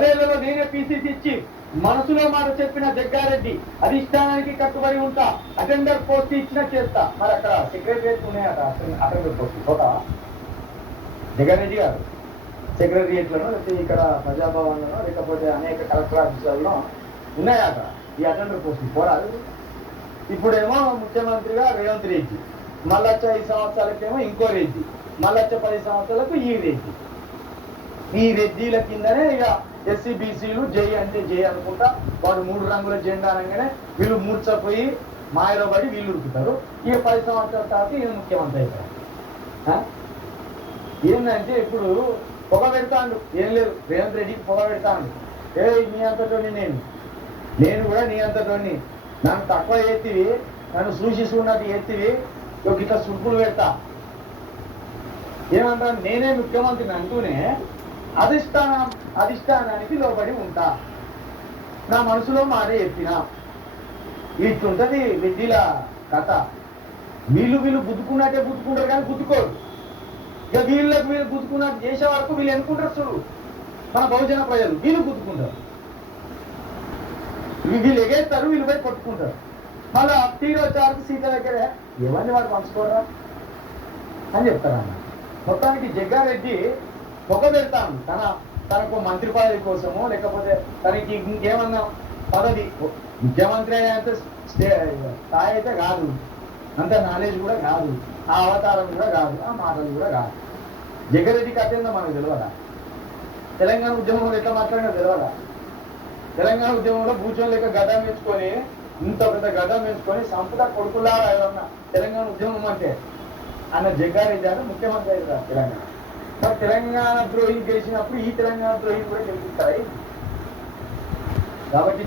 పదేళ్ళలో నేనే పీసీసీ ఇచ్చి మనసులో మాట చెప్పిన జగ్గారెడ్డి అధిష్టానానికి కట్టుబడి ఉంటా అటెండర్ పోస్ట్ ఇచ్చినా చేస్తా. మరి అక్కడ సెక్రటరియట్ ఉన్నాయట అటెండర్ పోస్ట్ చోట జగ్గారెడ్డి గారు సెక్రటరియట్లను లేకపోతే ఇక్కడ ప్రజాభవన్లను లేకపోతే అనేక కలెక్టర్ ఆఫీసులలో ఉన్నాయట. ఈ అటెండర్ పోస్ట్ పోరాదు. ఇప్పుడేమో ముఖ్యమంత్రిగా రేవంత్ రెడ్డి మళ్ళొచ్చే ఐదు సంవత్సరాలకేమో ఇంకో రెడ్డి మళ్ళొచ్చే పది సంవత్సరాలకు ఈ రెడ్డి. ఈ రెడ్డీల కిందనే ఇక ఎస్సీ బీసీలు జై అంటే జై అనుకుంటా వాడు మూడు రంగుల జెండా అనగానే వీళ్ళు మూర్చపోయి మాయలో పడి వీళ్ళు ఉరుకుతారు. ఈ పది సంవత్సరాల తర్వాత ఈయన ముఖ్యమంత్రి అవుతారు ఆ? ఏంటంటే ఇప్పుడు పొగ పెడతాండు. ఏం లేదు రేవంత్ రెడ్డికి పొగ పెడతాండు. ఏ నీ అంతటోని నేను. నేను కూడా నీ అంతటోని. నన్ను తక్కువ ఎత్తివి నన్ను సూచిస్తున్నట్టు ఎత్తివి ఒక ఇట్లా సుడుకులు పెడతా. ఏమంటాను నేనే ముఖ్యమంత్రిని అంటూనే అధిష్టానం అధిష్టానానికి లోబడి ఉంటా. నా మనసులో మారే ఎత్తిన. ఇట్టుంటది రెడ్డిల కథ. వీళ్ళు వీళ్ళు గుద్దుకున్నట్టే గుద్దుకుంటారు కానీ గుద్దుకోరు. ఇక వీళ్ళకి వీళ్ళు గుద్దుకున్నట్టు చేసే వరకు వీళ్ళు ఎన్నుకుంటారు చూడు. మన బహుజన ప్రజలు వీళ్ళు గుద్దుకుంటారు. వీళ్ళు ఎగేస్తారు వీళ్ళు పోయి కొట్టుకుంటారు. మళ్ళా తీరు వచ్చేవరకు సీత దగ్గరే ఎవరిని వాడు పంచుకోరా? అని చెప్తారన్న మొత్తానికి జగ్గారెడ్డి పొగ పెడతాను. తన తనకు మంత్రి పదవి కోసమో లేకపోతే తనకి ఇంకేమన్నా పదవి ముఖ్యమంత్రి అయితే స్టే- స్థాయి అయితే కాదు. అంత నాలెడ్జ్ కూడా కాదు. ఆ అవతారం కూడా కాదు. ఆ మాటలు కూడా కాదు. జగ్గారెడ్డికి అత్యంత మనకు తెలియదా తెలంగాణ ఉద్యమంలో ఎట్లా మాట్లాడినా తెలియదా తెలంగాణ ఉద్యమంలో భూచం లేక గడ్డం వేసుకొని ఇంత పెద్ద గడ్డం వేసుకొని సంపద కొడుకులారా ఎవరన్నా తెలంగాణ ఉద్యమం అంటే? అన్న జగ్గారెడ్డి అని ముఖ్యమంత్రి అయ్యారు తెలంగాణ. మరి తెలంగాణ ద్రోహి గెలిచినప్పుడు ఈ తెలంగాణ ద్రోహి కూడా గెలిపిస్తాయి. కాబట్టి